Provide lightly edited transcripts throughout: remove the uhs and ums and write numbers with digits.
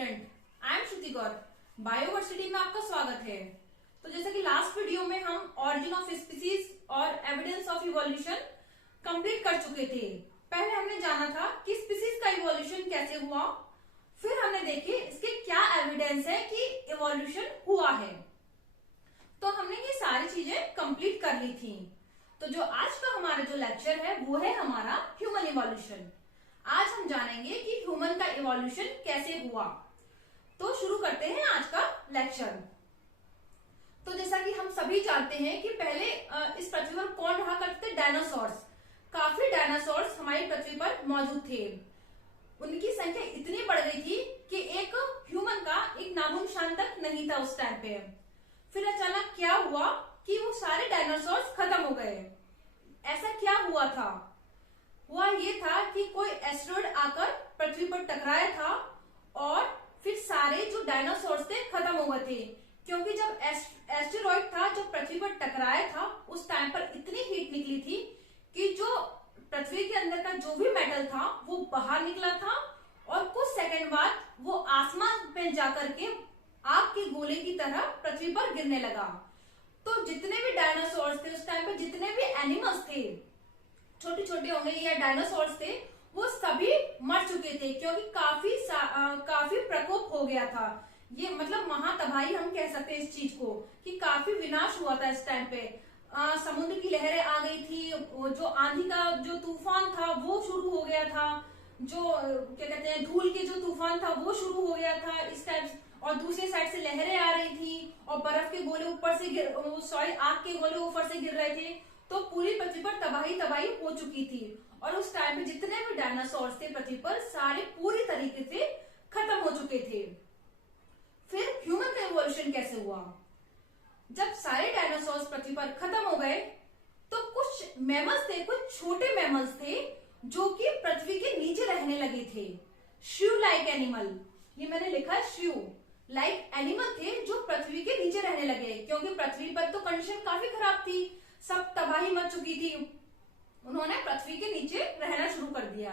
Student, I am Shruti Gaur. Bioversity में आपका स्वागत है। तो जैसा कि लास्ट वीडियो में हम ऑरिजिन ऑफ स्पीसीज और एविडेंस ऑफ इवोल्यूशन कंप्लीट कर चुके थे। पहले हमने जाना था कि स्पीसीज का इवोल्यूशन कैसे हुआ, फिर हमने देखे इसके क्या एविडेंस है कि इवोल्यूशन हुआ है। तो हमने ये सारी चीजें कंप्लीट कर ली थी। तो जो आज का हमारा जो लेक्चर है वो है हमारा ह्यूमन इवोल्यूशन। आज हम जानेंगे कि ह्यूमन का इवोल्यूशन कैसे हुआ। तो शुरू करते हैं आज का लेक्चर। तो जैसा कि हम सभी जानते हैं कि पहले इस पृथ्वी पर कौन रहा करते थे? डायनासोर्स। काफी डायनासोर्स हमारी पृथ्वी पर मौजूद थे। उनकी संख्या इतनी बढ़ गई थी कि एक ह्यूमन का एक नामो निशान तक नहीं था उस टाइम पे। फिर अचानक क्या हुआ कि वो सारे डायनासोर्स खत्म हो गए। ऐसा क्या हुआ था? हुआ ये था कि कोई एस्टेरॉयड आकर पृथ्वी पर टकराया था और फिर सारे जो डायनासोर्स थे खत्म हो गए थे। क्योंकि जब एस्टेरॉयड था जो पृथ्वी पर टकराया था उस टाइम पर इतनी हीट निकली थी कि जो पृथ्वी के अंदर का जो भी मेटल था वो बाहर निकला था और कुछ सेकंड बाद वो आसमान पे जाकर के आग के गोले की तरह पृथ्वी पर गिरने लगा। तो जितने भी डायनासोर्स थे उस टाइम पर, जितने भी एनिमल्स थे, छोटे छोटे होंगे या डायनासोर्स थे, वो सभी मर चुके थे क्योंकि काफी प्रकोप हो गया था। ये मतलब महातबाही हम कह सकते हैं इस चीज को कि काफी विनाश हुआ था इस टाइम पे। समुद्र की लहरें आ गई थी, जो आंधी का जो तूफान था वो शुरू हो गया था, जो क्या कहते हैं धूल के जो तूफान था वो शुरू हो गया था इस टाइप। और दूसरी साइड से लहरें आ रही थी और बर्फ के गोले ऊपर से आग के गोले ऊपर से गिर रहे थे। तो पूरी पृथ्वी पर तबाही हो चुकी थी और उस टाइम में जितने भी डायनासोर्स थे पृथ्वी पर सारे पूरी तरीके से खत्म हो चुके थे। फिर ह्यूमन का इवोल्यूशन कैसे हुआ? जब सारे डायनासोर्स पृथ्वी पर खत्म हो गए तो कुछ मैमल्स थे, कुछ छोटे मैमल्स थे जो कि पृथ्वी के नीचे रहने लगे थे। श्रू लाइक एनिमल, ये मैंने लिखा श्रू लाइक एनिमल थे जो पृथ्वी के नीचे रहने लगे क्योंकि पृथ्वी पर तो कंडीशन काफी खराब थी, सब तबाही मच चुकी थी। उन्होंने पृथ्वी के नीचे रहना शुरू कर दिया।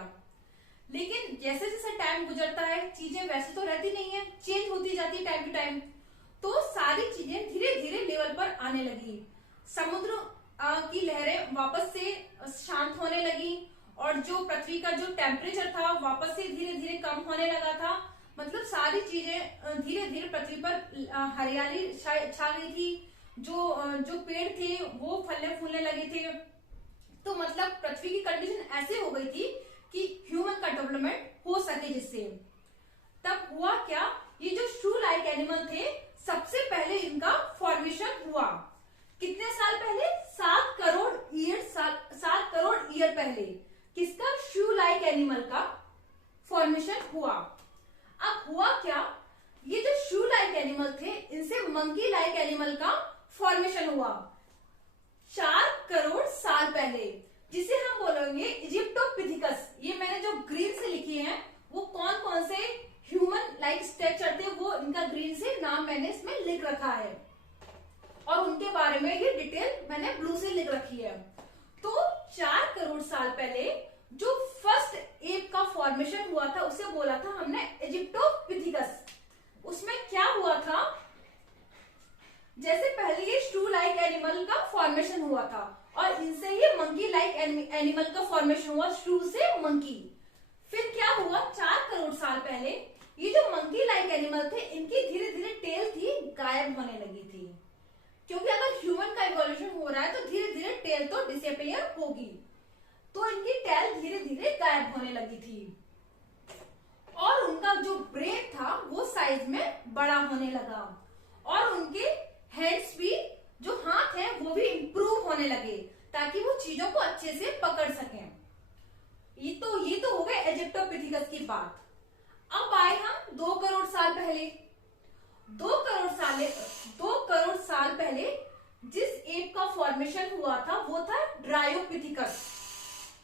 लेकिन जैसे जैसे टाइम गुजरता है चीजें वैसे तो रहती नहीं है, चेंज होती जाती है टाइम टू टाइम। तो सारी चीजें धीरे धीरे लेवल पर आने लगी। समुद्र की लहरें वापस से शांत होने लगी और जो पृथ्वी का जो टेम्परेचर था वापस से धीरे धीरे कम होने लगा था। मतलब सारी चीजें धीरे धीरे पृथ्वी पर हरियाली छा गई थी, जो पेड़ थे वो फलने फूलने लगे थे। तो मतलब पृथ्वी की कंडीशन ऐसे हो गई थी कि ह्यूमन का डेवलपमेंट हो सके जिससे। तब हुआ क्या, ये जो श्रू लाइक एनिमल थे सबसे पहले इनका फॉर्मेशन हुआ। कितने साल पहले? 7 करोड़ ईयर पहले किसका? श्रू लाइक एनिमल का फॉर्मेशन हुआ। अब हुआ क्या, ये जो श्रू लाइक एनिमल थे इनसे मंकी लाइक एनिमल का फॉर्मेशन हुआ 4 करोड़ साल पहले, जिसे हम बोलेंगे इजिप्टोपिथिकस। ये मैंने जो ग्रीन से लिखी है वो कौन कौन से ह्यूमन लाइक स्ट्रक्चर थे वो इनका ग्रीन से नाम मैंने इसमें लिख रखा है और उनके बारे में ये डिटेल मैंने ब्लू से लिख रखी है। तो 4 करोड़ साल पहले जो फर्स्ट एप का फॉर्मेशन हुआ था उसे बोला था हमने इजिप्टोपिथिकस। उसमें क्या हुआ था, जैसे पहले ये श्रू लाइक एनिमल का फॉर्मेशन हुआ था और इनसे ही मंकी लाइक एनिमल का फॉर्मेशन हुआ, श्रू से मंकी। फिर क्या हुआ, 4 करोड़ साल पहले ये जो मंकी लाइक एनिमल थे इनकी धीरे धीरे टेल थी गायब होने लगी थी। क्योंकि अगर ह्यूमन का इवोल्यूशन हो रहा है तो धीरे धीरे टेल तो डिसअपियर होगी। तो इनकी टेल धीरे धीरे गायब होने लगी थी और उनका जो ब्रेन था वो साइज में बड़ा होने लगा और उनके हैंड्स भी, जो हाथ है वो भी इंप्रूव होने लगे ताकि वो चीजों को अच्छे से पकड़ सकें। ये तो हो गए इजिप्टोपिथिकस की बात। अब आए हम 2 करोड़ साल पहले। 2 करोड़ साल पहले जिस एप का फॉर्मेशन हुआ था वो था ड्रायोपिथिकस।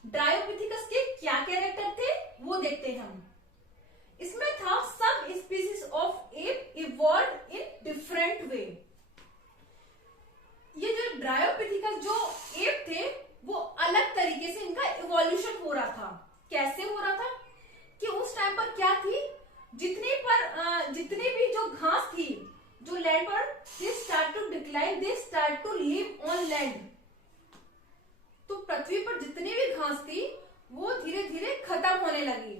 ड्रायोपिथिकस के क्या कैरेक्टर थे वो देखते हैं हम। इसमें था sub species of app evolve in different way. ये जो ड्रायोपिथिकस जो एप थे वो अलग तरीके से इनका इवोल्यूशन हो रहा था। कैसे हो रहा था कि उस टाइम पर क्या थी, जितनी भी जो घास थी जो लैंड पर, they start to decline, they start to live on land. तो पृथ्वी पर जितनी भी घास थी वो धीरे धीरे खत्म होने लगी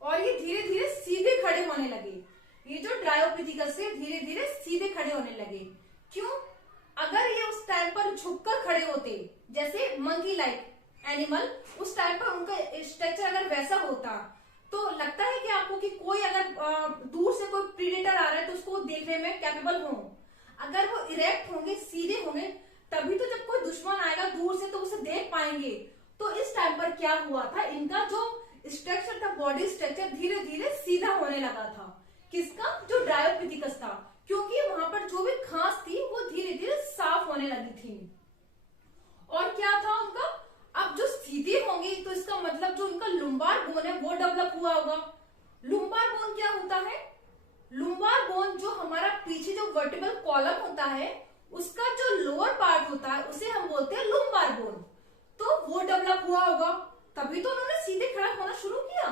और ये धीरे धीरे सीधे खड़े होने लगे। ये जो ड्रायोपिथिकस से धीरे धीरे सीधे खड़े होने लगे। क्यों? अगर ये उस टाइम पर झुककर खड़े होते जैसे मंकी लाइक एनिमल, उस टाइम पर उनका स्ट्रक्चर अगर वैसा होता तो लगता है कि आपको कि कोई अगर दूर से कोई प्रीडेटर आ रहा है तो उसको देखने में कैपेबल हो। अगर वो इरेक्ट होंगे, सीधे होंगे, तभी तो जब कोई दुश्मन आएगा दूर से तो उसे देख पाएंगे। तो इस टाइम पर क्या हुआ था, इनका जो स्ट्रक्चर था, बॉडी स्ट्रक्चर धीरे धीरे सीधा होने लगा था। किसका? जो ड्रायोपिथिकस था, क्योंकि वहां पर जो भी घास थी वो धीरे धीरे साफ होने लगी थी। और क्या था उनका, अब जो सीधे होंगे तो इसका मतलब जो उनका लुम्बार बोन है वो डेवलप हुआ होगा। लुम्बार बोन क्या होता है? लुम्बार बोन जो हमारा पीछे जो वर्टिबल कॉलम होता है उसका जो लोअर पार्ट होता है उसे हम बोलते हैं लुम्बार बोन। तो वो डेवलप हुआ होगा, तभी तो उन्होंने सीधे खड़ा होना शुरू किया।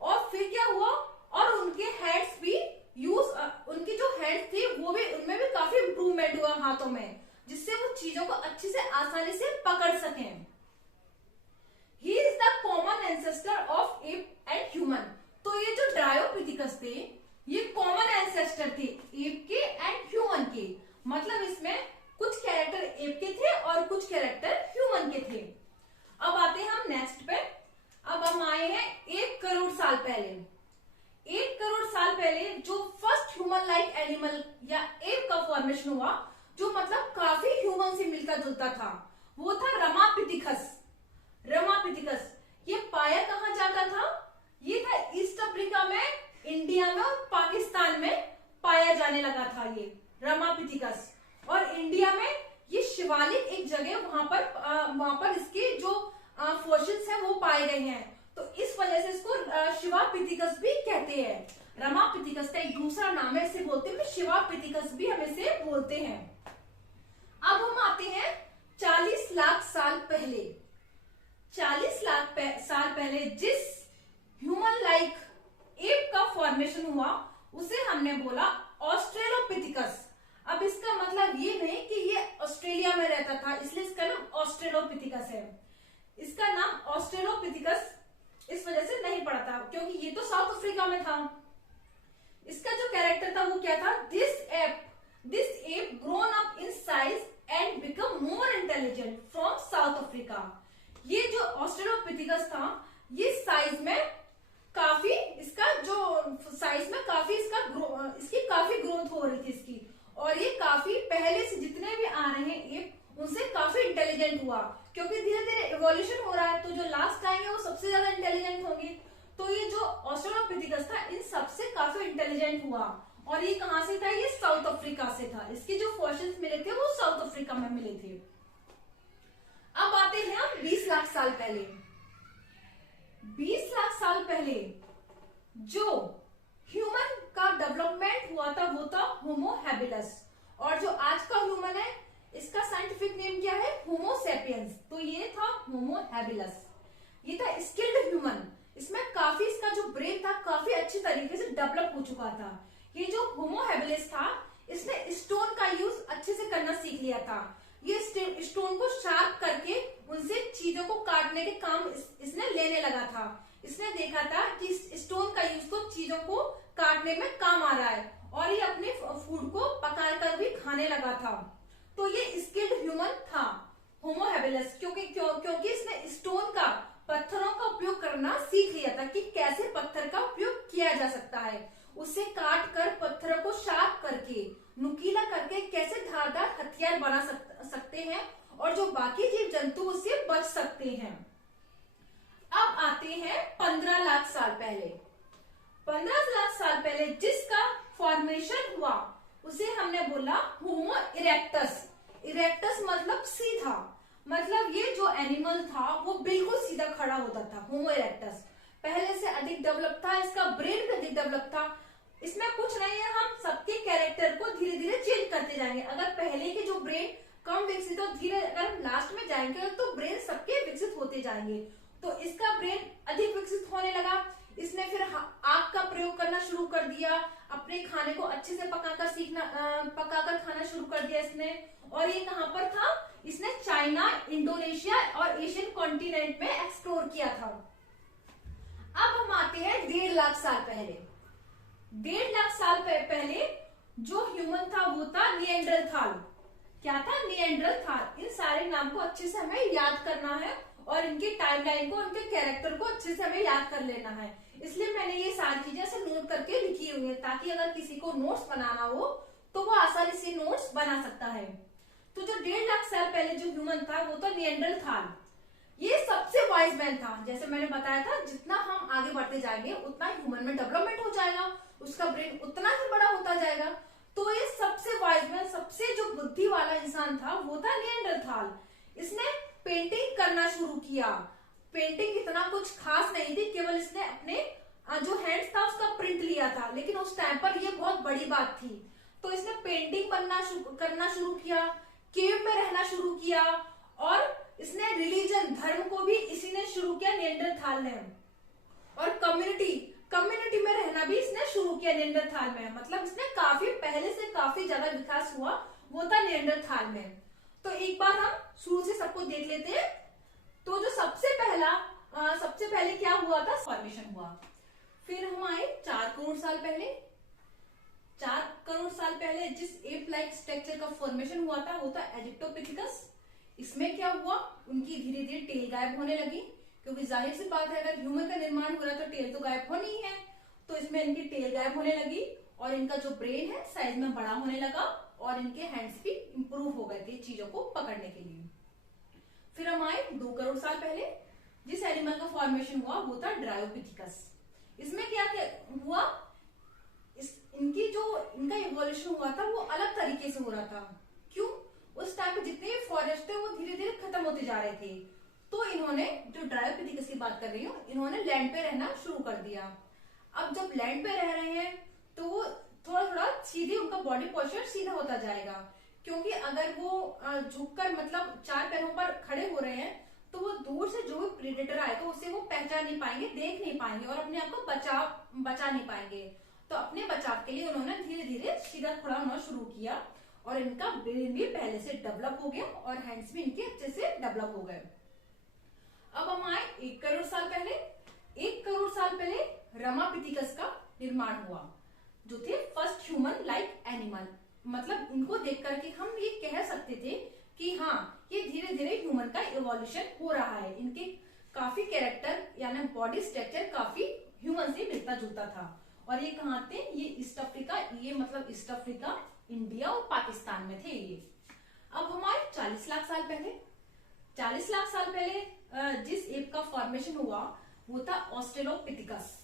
और फिर क्या हुआ, और उनके हेड्स भी उनकी जो हेड थी वो भी, उनमें भी काफी इंप्रूवमेंट हुआ हाथों में, जिससे वो चीजों को अच्छे से आसानी से पकड़ सकें। He is the common ancestor of ape and human। तो ये जो ड्रायोपिथिकस थे ये कॉमन एंसेस्टर थे एप के एंड ह्यूमन के। मतलब इसमें कुछ कैरेक्टर एप के थे और कुछ कैरेक्टर ह्यूमन के थे। अब आते हैं हम नेक्स्ट पे। अब हम आए हैं 1 करोड़ साल पहले। 1 करोड़ साल पहले जो फर्स्ट ह्यूमन लाइक एनिमल या एप का फॉर्मेशन हुआ, जो मतलब काफी ह्यूमन से मिलता जुलता था, वो था रमापिथिकस। रमापिथिकस ये पाया कहाँ जाता था? ये था ईस्ट अफ्रीका में, इंडिया में और पाकिस्तान में पाया जाने लगा था ये रमापिथिकस। और इंडिया में ये शिवालिक एक जगह वहां पर इसके जो फॉसिल्स हैं वो पाए गए हैं, तो इस वजह से इसको शिवापिथिकस भी कहते हैं। रमापिथिकस का एक दूसरा नाम है, इसे बोलते हैं शिवापिथिकस भी हम इसे बोलते हैं। अब हम आते हैं 40 लाख साल पहले। 40 लाख साल पहले जिस ह्यूमन लाइक एप का फॉर्मेशन हुआ उसे हमने बोला ऑस्ट्रेलोपिथिकस। अब इसका मतलब ये नहीं कि ये ऑस्ट्रेलिया में रहता था इसलिए इसका नाम ऑस्ट्रेलोपिथिकस है। इसका नाम ऑस्ट्रेलोपिथिकस इस वजह से नहीं पड़ा था क्योंकि ये तो साउथ अफ्रीका में था। इसका जो कैरेक्टर था वो क्या था? This app grown up in size and become more intelligent from south Africa. ये जो ऑस्ट्रेलोपिथिकस था ये साइज में काफी, इसका जो साइज में काफी इसकी काफी ग्रोथ हो रही थी इसकी, और ये काफी पहले से जितने भी आ रहे हैं एप उनसे काफी इंटेलिजेंट हुआ, क्योंकि धीरे धीरे इवोल्यूशन हो रहा है तो जो लास्ट आएंगे वो सबसे ज्यादा इंटेलिजेंट होंगे। तो ये जो ऑस्ट्रेलोपिथिकस था इन सबसे काफी इंटेलिजेंट हुआ। और ये कहां से था? ये साउथ अफ्रीका से था। इसके जो फॉसिल्स मिले थे वो साउथ अफ्रीका में मिले थे। अब आते हैं हम 20 लाख साल पहले। 20 लाख साल पहले जो ह्यूमन का डेवलपमेंट हुआ था वो था होमो हैबिलस, और जो आज का ह्यूमन है इसका साइंटिफिक नेम क्या है? होमो सेपियंस। तो ये था होमो हैबिलस। ये था स्किल्ड ह्यूमन, इसमें काफी इसका जो ब्रेन था काफी अच्छी तरीके से डेवलप हो चुका था। ये जो होमो हैबिलिस था इसने स्टोन का यूज अच्छे से करना सीख लिया था। ये स्टोन को शार्प करके उनसे चीजों को काटने के काम इसने लेने लगा था। इसने देखा था कि स्टोन का यूज तो चीजों को काटने में काम आ रहा है, और ये अपने फूड को पका कर भी खाने लगा था। तो ये स्किल्ड ह्यूमन था होमो हैबिलिस, क्योंकि इसने स्टोन का, पत्थरों का उपयोग करना सीख लिया था कि कैसे पत्थर का उपयोग किया जा सकता है। उसे काट कर पत्थरों को शार्प करके, नुकीला करके कैसे धारदार हथियार बना सकते हैं और जो बाकी जीव जंतु उससे बच सकते हैं। अब आते हैं 15 लाख साल पहले। 15 लाख साल पहले जिसका फॉर्मेशन हुआ उसे हमने बोला होमो इरेक्टस। इरेक्टस मतलब सीधा, मतलब ये जो एनिमल था वो बिल्कुल सीधा खड़ा होता था। होमो इरेक्टस पहले से अधिक डेवलप था, इसका ब्रेन भी अधिक डेवलप था। इसमें कुछ नहीं है, हम सबके कैरेक्टर को धीरे धीरे चेंज करते जाएंगे। अगर पहले के जो ब्रेन कम विकसित हो, धीरे अगर हम लास्ट में जाएंगे तो ब्रेन सबके विकसित होते जाएंगे। तो इसका ब्रेन अधिक विकसित होने लगा, इसने फिर आग का प्रयोग करना शुरू कर दिया, अपने खाने को अच्छे से पकाकर खाना शुरू कर दिया इसने। और ये कहाँ पर था, इसने चाइना, इंडोनेशिया और एशियन कॉन्टिनेंट में एक्सप्लोर किया था। अब हम आते हैं 1.5 लाख साल पहले। 1.5 लाख साल पहले जो ह्यूमन था वो था निएंडरथाल। क्या था, निएंडरथाल। इन सारे नाम को अच्छे से हमें याद करना है और इनकी टाइमलाइन को, उनके कैरेक्टर को अच्छे से हमें याद कर लेना है। इसलिए मैंने ये सारी चीजें ऐसे नोट करके लिखी हुई है, ताकि अगर किसी को नोट्स बनाना हो तो वो आसानी से नोट्स बना सकता है। तो जो 1.5 लाख साल पहले जो ह्यूमन था वो था निएंडरथाल। ये सबसे वाइज मैन था। जैसे मैंने बताया था, जितना हम आगे बढ़ते जाएंगे उतना ह्यूमन में डेवलपमेंट हो जाएगा, उसका ब्रेन उतना ही बड़ा होता जाएगा। तो ये सबसे वाइज मैन, सबसे जो बुद्धि वाला इंसान था वो था निएंडरथाल। इसने पेंटिंग करना शुरू किया। पेंटिंग इतना कुछ खास नहीं थी, केवल इसने अपने जो हैंड्स था उसका प्रिंट लिया था, लेकिन उस टाइम पर ये बहुत बड़ी बात थी। तो इसने पेंटिंग करना शुरू किया, केव में रहना शुरू किया, और इसने रिलीजन, धर्म को भी इसी ने शुरू किया, निएंडरथाल ने। और कम्युनिटी में रहना भी इसने शुरू किया निएंडरथाल में। मतलब इसने काफी पहले से काफी ज्यादा विकास हुआ, वो था निएंडरथाल में। तो एक बार हम शुरू से सबको देख लेते हैं। तो जो सबसे पहले क्या हुआ था, फॉर्मेशन हुआ। फिर हम आए 4 करोड़ साल पहले। 4 करोड़ साल पहले जिस एप लाइक स्ट्रक्चर का फॉर्मेशन हुआ था वो था इजिप्टोपिथिकस। इसमें क्या हुआ, उनकी धीरे धीरे टेल गायब होने लगी, क्योंकि जाहिर सी बात है अगर ह्यूमन का निर्माण हो रहा है तो टेल तो गायब होनी ही है। तो इसमें इनकी टेल गायब होने लगी और इनका जो ब्रेन है साइज में बड़ा होने लगा, और इनके हैंड्स भी इंप्रूव हो गए थे चीजों को पकड़ने के लिए। फिर हम आए 2 करोड़ साल पहले। जिस एनिमल का फॉर्मेशन हुआ वो था ड्रायोपिथिकस। इसमें क्या हुआ, इनका इवोल्यूशन हुआ था वो अलग तरीके से हो रहा था। क्यों, उस टाइम पे जितने फॉरेस्ट थे वो धीरे धीरे खत्म होते जा रहे थे। तो इन्होंने, जो ड्रायोपिथिकस की बात कर रही हूँ, इन्होंने लैंड पे रहना शुरू कर दिया। अब जब लैंड पे रह रहे हैं तो वो थोड़ा थोड़ा सीधे, उनका बॉडी पोस्चर सीधा होता जाएगा, क्योंकि अगर वो झुककर मतलब 4 पैरों पर खड़े हो रहे हैं तो वो दूर से जो भी प्रेडेटर आएगा उसे वो पहचान नहीं पाएंगे, देख नहीं पाएंगे और अपने आप को बचा नहीं पाएंगे। तो अपने बचाव के लिए उन्होंने धीरे धीरे सीधा खड़ा होना शुरू किया, और इनका ब्रेन भी पहले से डेवलप हो गया और हैंड्स भी इनके अच्छे से डेवलप हो गए। अब हम आए 1 करोड़ साल पहले। 1 करोड़ साल पहले रमापिथिकस का निर्माण हुआ, जो थे फर्स्ट ह्यूमन लाइक एनिमल। मतलब इनको देख करके हम ये कह सकते थे कि हाँ, ये धीरे धीरे ह्यूमन का इवोल्यूशन हो रहा है। इनके काफी कैरेक्टर यानी बॉडी स्ट्रक्चर काफी ह्यूमन से मिलता जुलता था। और ये कहाँ थे, ये ईस्ट अफ्रीका, ये मतलब ईस्ट अफ्रीका, इंडिया और पाकिस्तान में थे ये। अब हमारे 40 लाख साल पहले। 40 लाख साल पहले जिस एप का फॉर्मेशन हुआ वो था ऑस्ट्रेलोपिथिकस।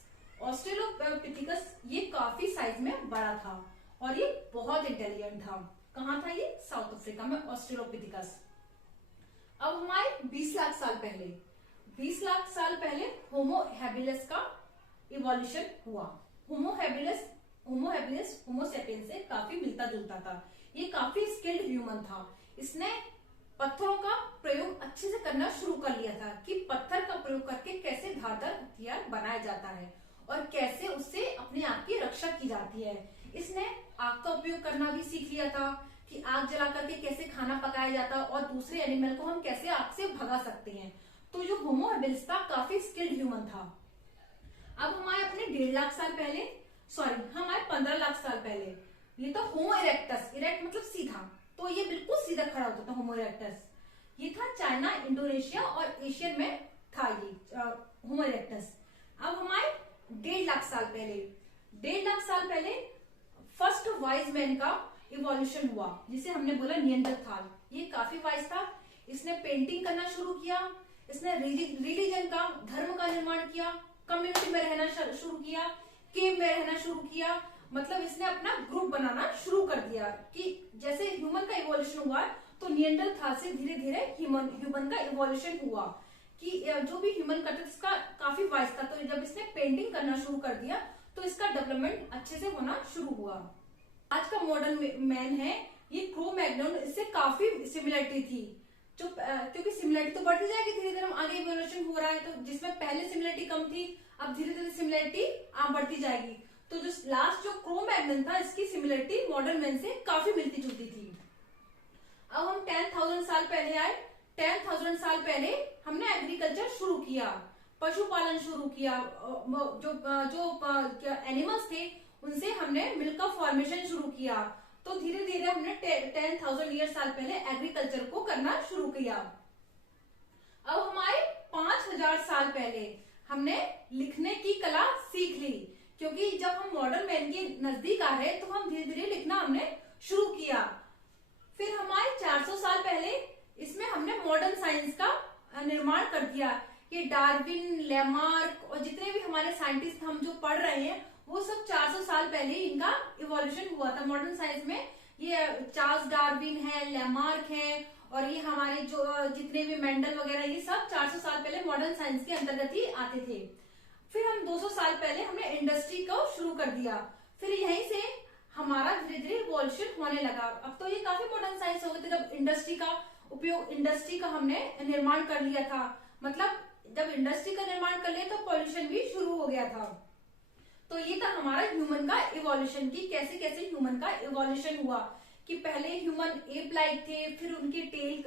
ऑस्ट्रेलोपिथिकस ये काफी साइज में बड़ा था और ये बहुत इंटेलिजेंट था। कहाँ था ये, साउथ अफ्रीका में ऑस्ट्रेलोपिथिकस। अब हमारे 20 लाख साल पहले। 20 लाख साल पहले होमो हैबिलिस का इवोल्यूशन हुआ। होमो हैबिलिस होमो सेपियंस से काफी मिलता जुलता था। ये काफी स्किल्ड ह्यूमन था। इसने पत्थरों का प्रयोग अच्छे से करना शुरू कर लिया था कि पत्थर का प्रयोग करके कैसे धारदार हथियार बनाया जाता है और कैसे उससे अपने आप की रक्षा की जाती है। इसने आग का उपयोग करना भी सीख लिया था कि आग जला करके कैसे खाना पकाया जाता है और दूसरे एनिमल को हम कैसे आग से भगा सकते हैं। तो जो होमो हैबिलिस था काफी स्किल्ड ह्यूमन था। अब हमारे अपने 1.5 लाख साल पहले, हमारे 15 लाख साल पहले, ये तो होमो इरेक्टस। इरेक्ट मतलब सीधा, तो ये बिल्कुल सीधा खड़ा होता था होमो इरेक्टस। ये था चाइना, इंडोनेशिया और एशियन में था ये होमो इरेक्टस। अब हमारे 1.5 लाख साल पहले, 1.5 लाख साल पहले फर्स्ट वाइज मैन का इवोल्यूशन हुआ, जिसे हमने बोला निएंडरथाल। ये काफी वाइज था। इसने पेंटिंग करना शुरू किया, इसने रिलीजन का, धर्म का निर्माण किया, कम्युनिटी में रहना शुरू किया, केव में रहना शुरू किया। मतलब इसने अपना ग्रुप बनाना शुरू कर दिया कि जैसे ह्यूमन का इवोल्यूशन हुआ तो निएंडरथाल से धीरे धीरे ह्यूमन का इवोल्यूशन हुआ कि जो भी ह्यूमन करता था इसका काफी वाइज था। तो जब इसने पेंटिंग करना शुरू कर दिया तो इसका डेवलपमेंट अच्छे से होना शुरू हुआ। आज का मॉडर्न मैन है ये क्रो मैग्नन, इससे काफी सिमिलरिटी थी। क्योंकि सिमिलरिटी तो बढ़ती जाएगी धीरे धीरे, हम आगे इवोल्यूशन हो रहा है, तो जिसमें पहले सिमिलरिटी कम थी अब धीरे धीरे सिमिलरिटी बढ़ती जाएगी। तो जो लास्ट जो क्रो-मैग्नन था, इसकी सिमिलरिटी मॉडर्न मैन से काफी मिलती जुलती थी। अब हम 10,000 साल पहले आए। 10,000 साल पहले हमने एग्रीकल्चर शुरू किया, पशुपालन शुरू किया, जो एनिमल्स थे उनसे हमने मिल्क का फॉर्मेशन शुरू किया। तो धीरे धीरे हमने 10,000 ईयर साल पहले एग्रीकल्चर को करना शुरू किया। अब हमारे 5,000 साल पहले हमने लिखने की कला सीख ली, क्योंकि जब हम मॉडर्न मैन के नजदीक आ रहे तो हम धीरे धीरे लिखना हमने शुरू किया। फिर हमारे 400 साल पहले इसमें हमने मॉडर्न साइंस का निर्माण कर दिया। ये डार्विन, लेमार्क और जितने भी हमारे साइंटिस्ट हम जो पढ़ रहे हैं वो सब 400 साल पहले इनका इवोल्यूशन हुआ था। मॉडर्न साइंस में ये चार्ल्स डार्विन है, लेमार्क है, और ये हमारे जो जितने भी मेंडल वगैरह, ये सब 400 साल पहले मॉडर्न साइंस के अंतर्गत ही आते थे। फिर हम 200 साल पहले हमने इंडस्ट्री को शुरू कर दिया। फिर यहीं से हमारा धीरे धीरे इवोल्यूशन होने लगा। अब तो ये काफी मॉडर्न साइंस हो गए थे जब इंडस्ट्री का हमने निर्माण कर लिया था। मतलब जब इंडस्ट्री का निर्माण कर लिया तो पॉल्यूशन भी शुरू हो गया था। तो ये था हमारा ह्यूमन का इवोल्यूशन की कैसे कैसे ह्यूमन का इवोल्यूशन हुआ, कि पहले ह्यूमन एप लाइक थे, फिर उनके टेल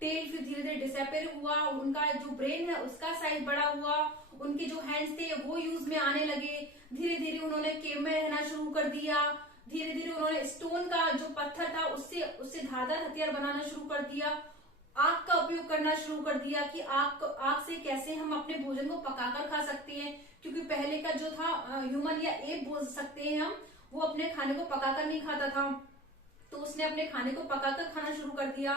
फिर धीरे धीरे डिसअपेयर हुआ, उनका जो ब्रेन है उसका साइज बड़ा हुआ, उनके जो हैंड्स थे वो यूज में आने लगे, धीरे धीरे उन्होंने केव में रहना शुरू कर दिया, धीरे धीरे उन्होंने स्टोन का जो पत्थर था उससे धारदार हथियार बनाना शुरू कर दिया, आग का उपयोग करना शुरू कर दिया कि आग से कैसे हम अपने भोजन को पकाकर खा सकते हैं, क्योंकि पहले का जो था ह्यूमन या एप बोल सकते हैं हम, वो अपने खाने को पकाकर नहीं खाता था, तो उसने अपने खाने को पकाकर खाना शुरू कर दिया।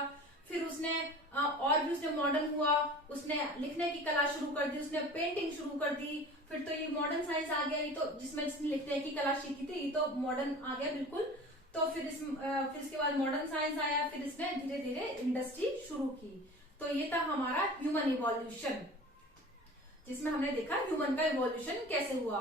फिर उसने और भी उसने मॉडर्न हुआ, उसने लिखने की कला शुरू कर दी, उसने पेंटिंग शुरू कर दी। फिर तो ये मॉडर्न साइंस आ गया, ये तो जिसमें जिसने लिखने की कला सीखी थी ये तो मॉडर्न आ गया बिल्कुल। तो फिर इसके बाद मॉडर्न साइंस आया, फिर इसने धीरे धीरे इंडस्ट्री शुरू की। तो ये था हमारा ह्यूमन इवोल्यूशन, जिसमें हमने देखा ह्यूमन का इवोल्यूशन कैसे हुआ।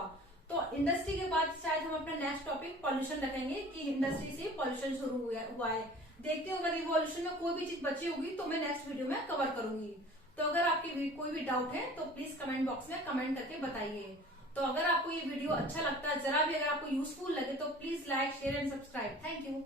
तो इंडस्ट्री के बाद शायद हम अपना नेक्स्ट टॉपिक पॉल्यूशन रखेंगे कि इंडस्ट्री से पॉल्यूशन शुरू हुआ है। देखते हो अगर इवोल्यूशन में कोई भी चीज बची होगी तो मैं नेक्स्ट वीडियो में कवर करूंगी। तो अगर आपकी कोई भी डाउट है तो प्लीज कमेंट बॉक्स में कमेंट करके बताइए। तो अगर आपको ये वीडियो अच्छा लगता है, जरा भी अगर आपको यूजफुल लगे तो please like, share and subscribe. Thank you.